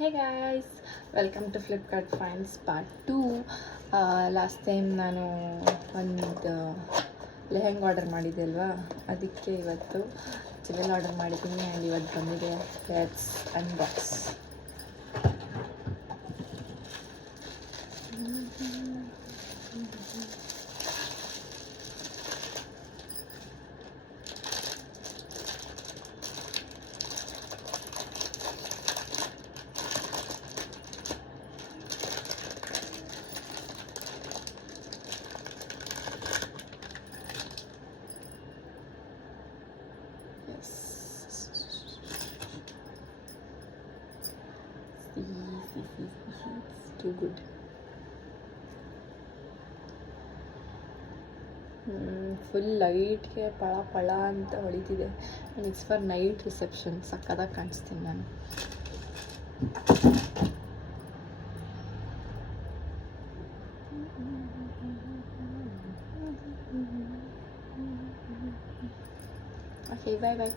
Hey guys, welcome to Flipkart finds part 2. Last time ನಾನು ಒಂದು ಲೆಹೆಂಗ ಆರ್ಡರ್ ಮಾಡಿದ್ದೆ ಅಲ್ವಾ, ಅದಕ್ಕೆ ಇವತ್ತು ಜ್ಯುವೆಲ್ ಆರ್ಡರ್ ಮಾಡಿದ್ದೀನಿ ಆ್ಯಂಡ್ ಇವತ್ತು ಬಂದಿದೆ. Let's unbox. It's too good. Full ಲೈಟ್ಗೆ ಪಳ ಪಳ ಅಂತ ಹೊಳಿತಿದೆ. And it's for night reception. ಸಕ್ಕತ್ತಾಗಿ ಕಾಣಿಸ್ತೀನಿ ನಾನು. ಓಕೆ, ಬಾಯ್ ಬಾಯ್.